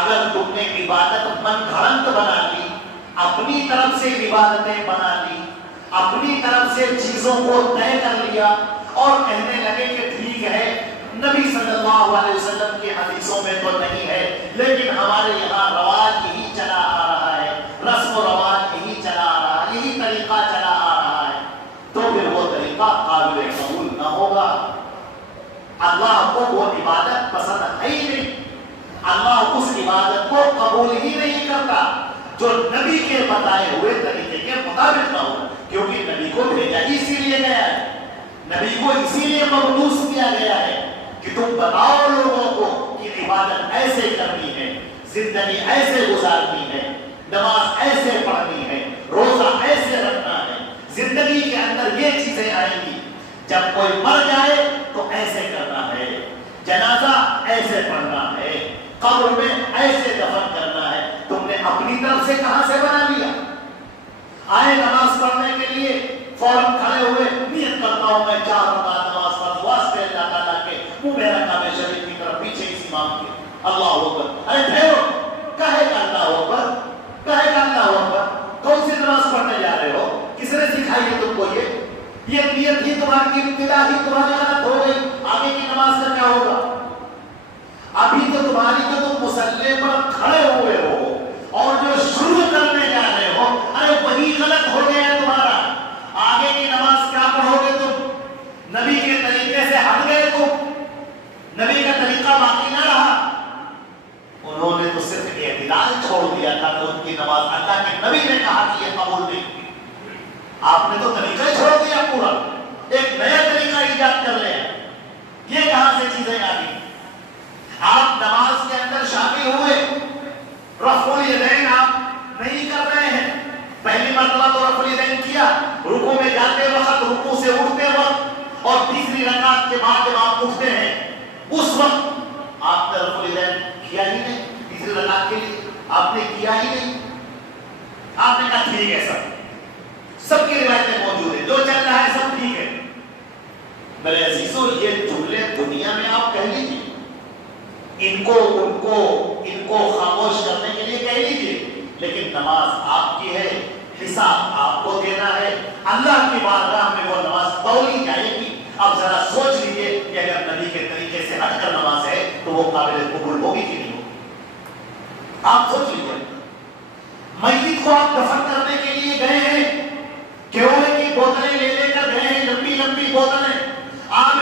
اگر تم نے عبادت من گھڑنت بنا لی، اپنی طرف سے عبادتیں بنا لی، اپنی طرف سے چیزوں کو طے کر لیا اور کہنے لگے کہ ٹھیک ہے نبی صلی اللہ علیہ وسلم کی حدیثوں میں تو نہیں ہے لیکن ہمارے یہاں رواج یہی چلا آ رہا ہے، رسم و رواج یہی چلا آ رہا ہے، یہی طریقہ چلا آ رہا ہے، تو پھر وہ طریقہ قابل قبول نہ ہوگا۔ اللہ کو وہ عبادت پسند ہے ہی نہیں، اللہ اس عبادت کو قبول ہی نہیں کرتا جو نبی کے بتائے ہوئے طریقے کے مطابق نہ ہو، کیونکہ نبی کو بھیجا ہی اسی لیے گیا ہے، نبی کو اسی لیے مبعوث کیا گیا ہے کہ تم بتاؤ لوگوں کو کہ عبادت ایسے کرنی ہے، زندگی ایسے گزارنی ہے، نماز ایسے پڑھنی ہے، روزہ ایسے رکھنا ہے، زندگی کے اندر یہ چیزیں آئیں گی، جب کوئی مر جائے تو ایسے کرنا ہے، جنازہ ایسے پڑھنا ہے، قبر میں ایسے دفن کرنا ہے۔ تم نے اپنی طرف سے کہاں سے بنا لیا؟ آئے نماز پڑھنے کے لیے فوراً کھڑے ہوئے، نیت کرتا ہوں میں 4 رکعت نماز پڑھ، واسطے اللہ تعالیٰ کے منہ میرا کعبہ شریف کی طرف پیچھے اس امام کے، اللہ اکبر، ارے ٹھہرو، کہے گا اللہ اکبر، کہے گا اللہ اکبر، کون سی نماز پڑھنے جا رہے ہو؟ کس نے سکھائی ہے تم کو یہ نیت ہی تمہاری ابتدا ہی تمہاری غلط ہو گئی، آگے کی نماز کا کیا ہوگا؟ ابھی تو تمہاری تو تم مصلی پر کھڑے ہوئے ہو اور جو شروع کرنے جا رہے ہو، ارے وہی غلط ہو گیا ہے تمہارا، آگے کی نماز کیا پڑھو گے تم؟ نبی کے طریقے سے ہٹ گئے تم، نبی کا طریقہ باقی نہ رہا۔ انہوں نے تو صرف اعتدال چھوڑ دیا تھا کہ ان کی نماز اللہ کے نبی نے کہا کہ یہ قبول نہیں کی، آپ نے تو طریقہ چھوڑ دیا پورا، ایک نیا طریقہ ایجاد کر لیا۔ یہ کہاں سے چیزیں آ گئی؟ آپ نماز کے اندر شامل ہوئے، رفع الیدین آپ نہیں کر رہے ہیں، پہلی مرتبہ تو رفع الیدین کیا، رکوع میں جاتے وقت، رکوع سے اٹھتے وقت، اور تیسری رکعت کے بعد جب آپ اٹھتے ہیں اس وقت آپ نے رفع الیدین کیا ہی نہیں، تیسری رکعت کے لیے آپ نے کیا ہی نہیں۔ آپ نے کہا ٹھیک ہے، سب کی روایتیں موجود ہیں، جو چل رہا ہے سب ٹھیک ہے۔ میرے عزیزوں، یہ جملے دنیا میں آپ کہہ لیجیے، ان کو خاموش کرنے کے لیے کہہ لیجیے، لیکن نماز آپ کی ہے، حساب آپ کو دینا ہے، اللہ کی بارگاہ میں وہ نماز تولی جائے گی۔ اب ذرا سوچ لیجیے کہ اگر نبی کے طریقے سے ہٹ کر نماز ہے تو وہ قابل قبول ہوگی کہ نہیں ہوگی؟ آپ سوچ لیجیے، میت کو آپ دفن کرنے کے لیے گئے ہیں، کیوڑے کی بوتلیں لے کر گئے ہیں، لمبی لمبی بوتلیں، آپ